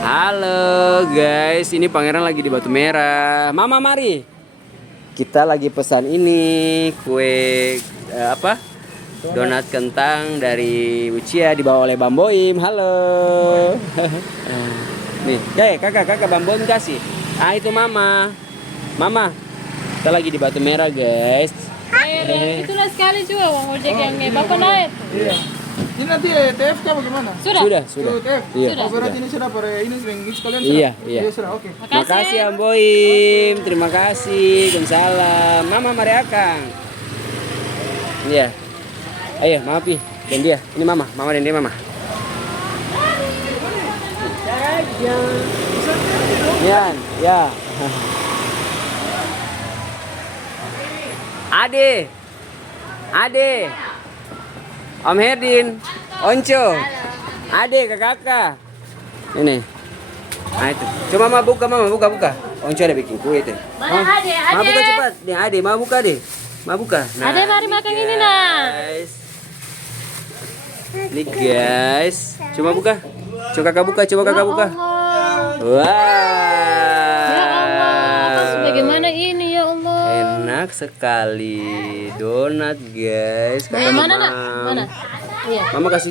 Halo guys, ini Pangeran lagi di Batu Merah. Mama mari. Kita lagi pesan ini kue apa? Donat kentang dari Ucia dibawa oleh Bang Boim. Halo. Nih, kakak Bang Boim kasih. Ah itu Mama. Mama. Kita lagi di Batu Merah guys. Itulah sekali juga uang ojek yang Bapak naik. Iya. Ini nanti ETF nya bagaimana? Sudah. Sudah. ETF. Iya. Oh, berarti ini sudah pada ini sekalian sudah. Iya. Sudah, oke. Makasih Om Boim, terima kasih. Waalaikumsalam. Mama mari akang. Iya. Ayo, Mama pi. Dan dia. Ini Mama dan dia Mama. Yan, ya. Ade. Om Herdin, Onco. Ade ke kakak. Ini. Nah itu. Coba Mama buka. Onco ada bikin kue itu. Mana Ade? Mama buka cepat. Nih Ade, Mama buka deh. Mama buka. Nah, Ade mari makan ini nah. guys. Ini guys. Coba buka. Coba kakak buka. Wah. Ya Allah, bagaimana ini ya Allah? Enak sekali donat guys. Mana nak? Mana? Iya. Mama kasih dia.